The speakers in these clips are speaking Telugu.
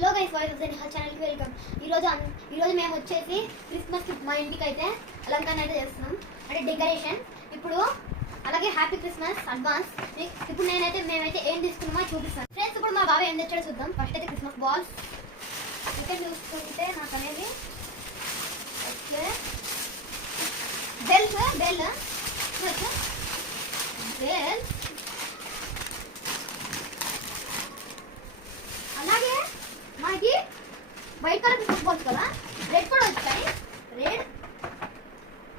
హలో గైస్, వాయిస్ ఛానల్కి వెల్కమ్. ఈరోజు మేము వచ్చేసి క్రిస్మస్కి మా ఇంటికి అయితే అలంకరణ అయితే చేస్తున్నాం, అంటే డెకరేషన్. ఇప్పుడు అలాగే హ్యాపీ క్రిస్మస్ అడ్వాన్స్. ఇప్పుడు మేమైతే ఏం తీసుకున్నామో చూపిస్తాను ఫ్రెండ్స్. ఇప్పుడు మా బాబాయ్ ఏం తెచ్చాడో చూద్దాం. ఫస్ట్ అయితే క్రిస్మస్ బాల్స్ ఇక్కడ చూసుకుంటే నాకు అనేది బెల్స్ అలాగే మనకి వైట్ కలర్ క్రిస్మస్ బాల్స్ కదా, రెడ్ కూడా వచ్చాయి. రెడ్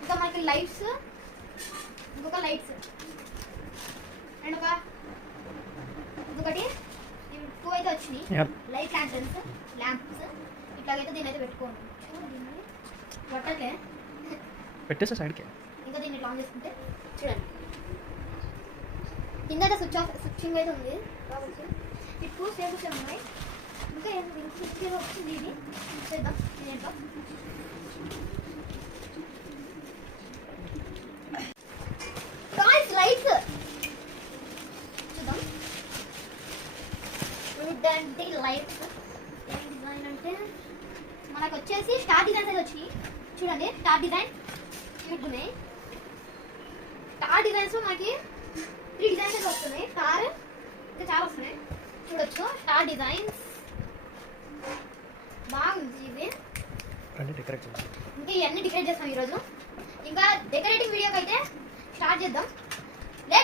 ఇంకా మనకి లైట్స్, ఇంకొక లైట్స్ అండ్ ఇంకొకటి 2 అయితే వచ్చినాయి. లైట్ ల్యాంప్స్ ఇట్లాగైతే దీని అయితే పెట్టుకోండి. పట్టట్లే పెట్టేసా సైడ్కి. ఇంకా దీన్ని ఇట్లా ఆన్ చేసుకుంటే చూడండి, కింద స్విచ్చింగ్ అయితే ఉంది కాబట్టి ఇప్పుడు సేఫ్స్ ఉన్నాయి. ఇంకా ఏం వచ్చింది, ఇది చేద్దాం. దీంట్లో లైట్స్ చూద్దాం. లైట్స్ ఏం డిజైన్ అంటే మనకు వచ్చేసి స్టార్ డిజైన్స్ అయితే వచ్చినాయి. చూడండి, స్టార్ డిజైన్ క్యూట్ ఉన్నాయి. స్టార్ డిజైన్స్ మనకి 3 డిజైన్స్ అయితే వస్తున్నాయి. స్టార్ ఇంకా చాలా వస్తున్నాయి, చూడొచ్చు. స్టార్ డిజైన్స్ బాగుంది. ఇవి ఇంకా ఇవన్నీ డెకరేట్ చేస్తాం ఈరోజు. ఇంకా డెకరేటింగ్ వీడియోకి అయితే స్టార్ట్ చేద్దాం.